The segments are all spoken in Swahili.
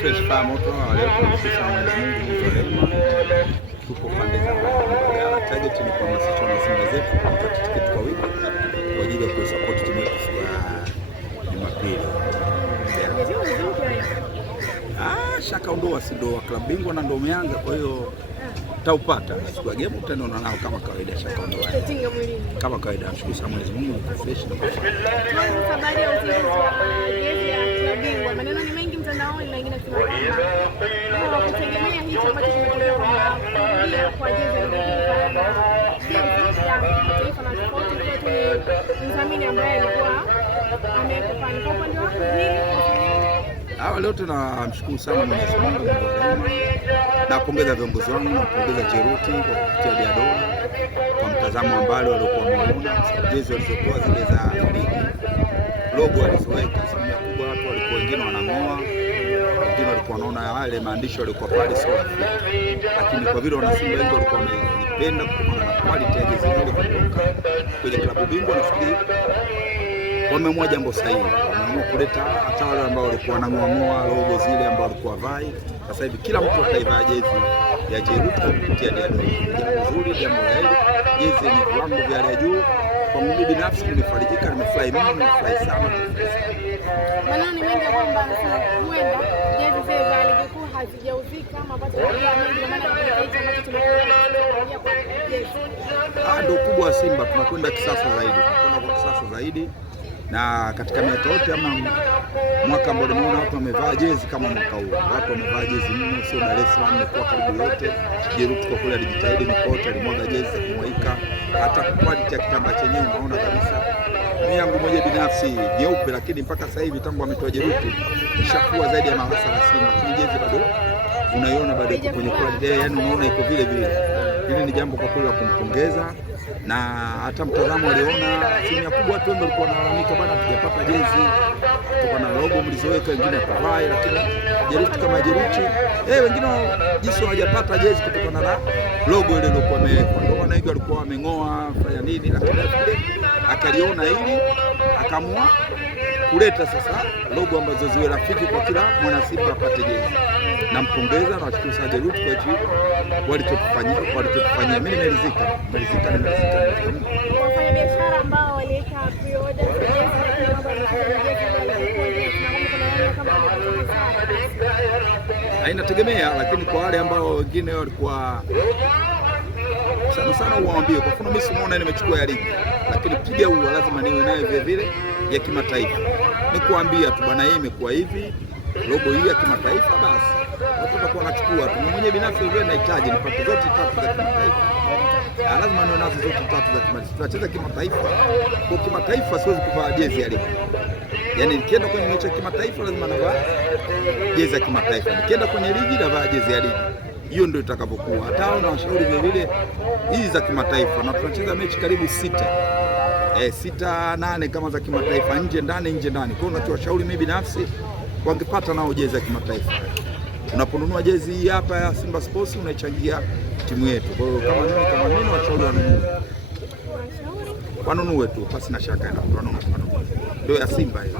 fresh fire moto leo tunashukuru Mwenyezi Mungu mzalema. Tuko pande za Mbagala, target ni kuhamasisha Simba zetu kupata tiketi kwa wingi kwa ajili ya kusupport timu yetu ya Jumapili. Shaka ondoa si ndo klabu bingwa na ndo umeanza, kwa hiyo utaupata siku ya game, utaona nao kama kawaida. Shaka ondoa kama kawaida. Nashukuru sana Mwenyezi Mungu kwa fresh na kwa habari ya uzinduzi wa jezi ya klabu bingwa. Maneno ni mengi mtandaoni na wengine wanasema kwamba wakutegemea hicho ambacho kimetolewa kwa jezi ya taifa na sport kwa mdhamini ambaye alikuwa amekupanga kwa upande wako leo tunamshukuru sana Mwenyezi Mungu. Napongeza viongozi wangu, napongeza Jeruti kwa kupitia Diadora kwa mtazamo ambao walikuwa wameona jezi walizotoa zile za ligi, logo walizoweka asilimia kubwa watu walikuwa wengine wanang'oa, wengine walikuwa wanaona wale maandishi walikuwa pale sio rafiki, lakini kwa vile wana Simba wengi walikuwa wamependa kutokana na quality ya jezi ile kutoka kwenye klabu bingwa, nafikiri wameamua jambo sahihi. Wameamua kuleta hata wale ambao walikuwa wanang'oa logo zile ambao walikuwa vai. Sasa hivi kila mtu ataivaa jezi ya Jeruti kupitia Diadora. Jambo zuri, jambo la heri, jezi yenye viwango vya hali ya juu. Kwa mimi binafsi nimefarijika, nimefurahi mno, nimefurahi sana. Maneno ni mengi kwamba huenda jezi zile za ligi kuu hazijauzika ama bado mengi, maana hicho ambacho tumekuja kwa jezi. Ndio kubwa wa Simba, tunakwenda kisasa zaidi, tunakwenda kwa kisasa zaidi. Na katika miaka yote ama mwaka ambao nimeona watu wamevaa jezi kama mwaka huu, watu wamevaa jezi mno, sio Dar es Salaam, kwa karibu yote. Jeruti kwa kweli alijitahidi, mikoa alimwaga jezi kumwaika, hata quality ya kitambaa chenyewe unaona kabisa. Mimi yangu moja binafsi nyeupe, lakini mpaka sasa hivi tangu ametoa Jeruti ishakuwa zaidi ya mara 30, lakini jezi bado unaiona bado iko kwenye quality, yani unaona iko vile vile. Hili ni jambo kwa kweli la kumpongeza, na hata mtazamo aliona asilimia kubwa watu wengi walikuwa wanalalamika bwana, tujapata jezi kutokana na logo mlizoweka, wengine kuvaa, lakini Jeruti kama Jeruti wengine jinsi hawajapata jezi kutokana na logo ile iliyokuwa imewekwa, ndio maana wengi walikuwa wameng'oa fanya nini, lakini akaliona hili akaamua kuleta sasa logo ambazo ziwe rafiki kwa kila mwana Simba apate jezi. Nampongeza na washukuru sana Jeruti kwa hiyo walichofanyia. Mimi nimeridhika. Wafanya biashara ambao waliweka pre-order inategemea, lakini kwa wale ambao wengine walikuwa sana uwaambie, kwa mfano mimi simuona nimechukua ya ligi, lakini piga huwa lazima niwe nayo vile vile ya kimataifa. Ni kuambia tu bwana, hii imekuwa hivi, logo hii ya kimataifa, basi watu watakuwa wanachukua tu. Mimi mwenyewe binafsi vile nahitaji nipate zote tatu za kimataifa. Lazima niwe nazo zote tatu za kimataifa. Tunacheza kimataifa. Kwa kimataifa siwezi kuvaa jezi ya ligi. Yaani nikienda kwenye mechi ya kimataifa lazima navaa jezi ya kimataifa. Nikienda kwenye ligi navaa jezi ya ligi. Hiyo ndio itakavyokuwa. Hata na washauri vile vile hizi za kimataifa, na tunacheza mechi karibu 6. 6-8 kama za kimataifa, nje ndani nje ndani. Kwa hiyo nachowashauri mimi binafsi wangepata nao jezi ya kimataifa. Unaponunua jezi hii hapa ya Simba Sports unaichangia timu yetu. Kwa hiyo kama mimi washauri wanunue tu, basi na shaka ina wanunue. Ndio ya Simba hiyo.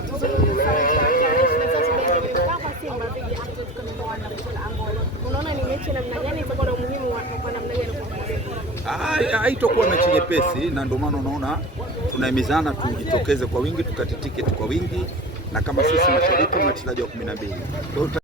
Unaona ni mechi namna gani itakuwa na umuhimu kwa namna gani? Haitakuwa mechi nyepesi, na ndio maana unaona tunahimizana tujitokeze kwa wingi, tukate tiketi kwa wingi, na kama sisi mashabiki wachezaji wa 12.